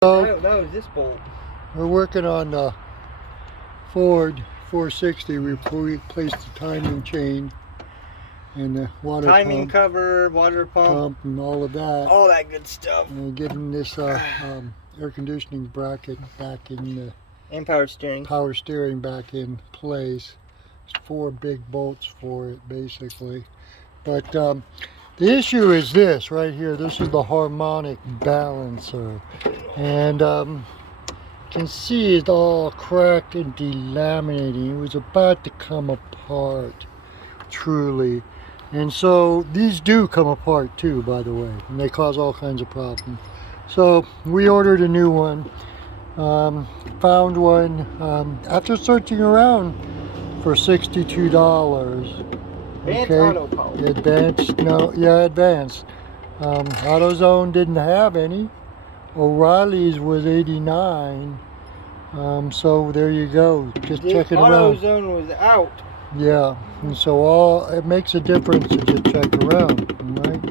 That was this bolt. We're working on the Ford 460. We replaced the timing chain and the water timing pump, cover, water pump, and all of that. All that good stuff. And getting this air conditioning bracket back in the and power steering back in place. There's 4 big bolts for it basically. But the issue is this right here. This is the Harmonic Balancer, and you can see it all cracked and delaminating. It was about to come apart, truly. And so these do come apart too, by the way, and they cause all kinds of problems. So we ordered a new one. Found one after searching around for $62. Advanced Auto Power. Advanced, no, yeah, advanced. AutoZone didn't have any. O'Reilly's was $89. So there you go. Just check it around. AutoZone was out. Yeah, and so it makes a difference to just check around, right?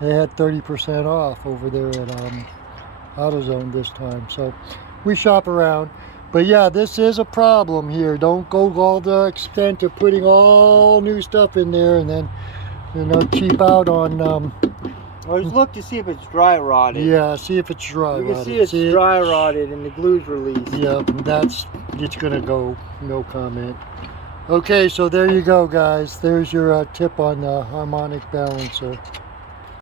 They had 30% off over there at AutoZone this time. So we shop around. But yeah, this is a problem here. Don't go all the extent of putting all new stuff in there and then, you know, cheap out on... Well, just look to see if it's dry rotted. Yeah, see if it's dry rotted. You can see it's dry rotted and the glue's released. Yeah, it's gonna go, no comment. Okay, so there you go, guys. There's your tip on the Harmonic Balancer.